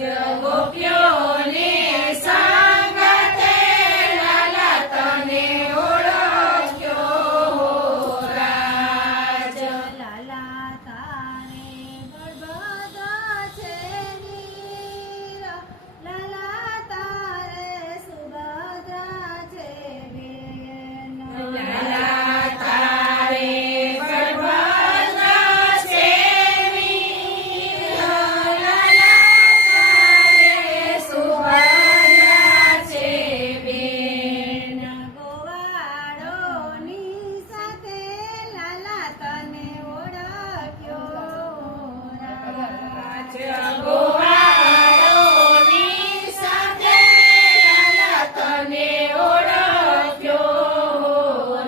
ગોપીઓને સંગતે લાલા તને ઓળખ્યો રાજ. લાલા તારે બળદ છે નીર, લાલા તારે સુભદ્રા છે બેન. લાલા તારે બળદ છે વીર, લાલા તારે સુભદ્રા છે બેન. ગોવાળોની સાથે લાલા તને ઓળખ્યો રાજ. ગોવાળોની સાથે લાલા તને ઓળખ્યો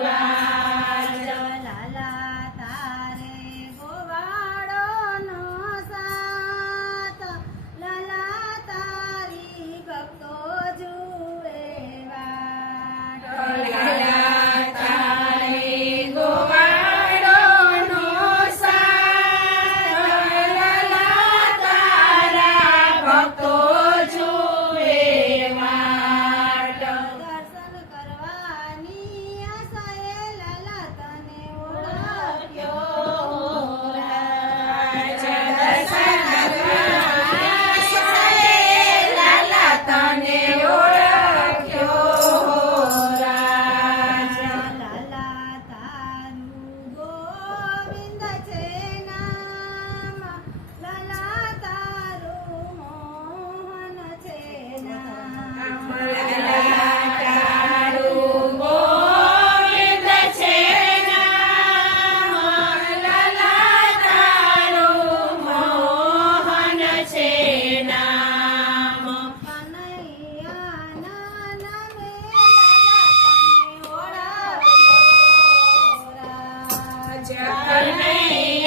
રાજ. લાલા તારે ગોવાળોનો સાથ, લાલા તારી ભક્તો જુએ વાટ. લાલા તારે ગોવાળોનો સાથ, લાલા તારા ભક્તો જુએ વાટ. દર્શન કરવાની આશાએ લાલા તને ઓળખ્યો રાજ. દર્શન કરવાની આશાએ લાલા તને ઓળખ્યો રાજ. લાલા તારું ગોવિંદ છે નામ, લાલા તારું મોહન છે નામ. લાલા તારું ગોવિંદ છે નામ, લાલા તારું મોહન છે નામ. કનૈયાના નામે લાલા તને ઓળખ્યો રાજ. કનૈયા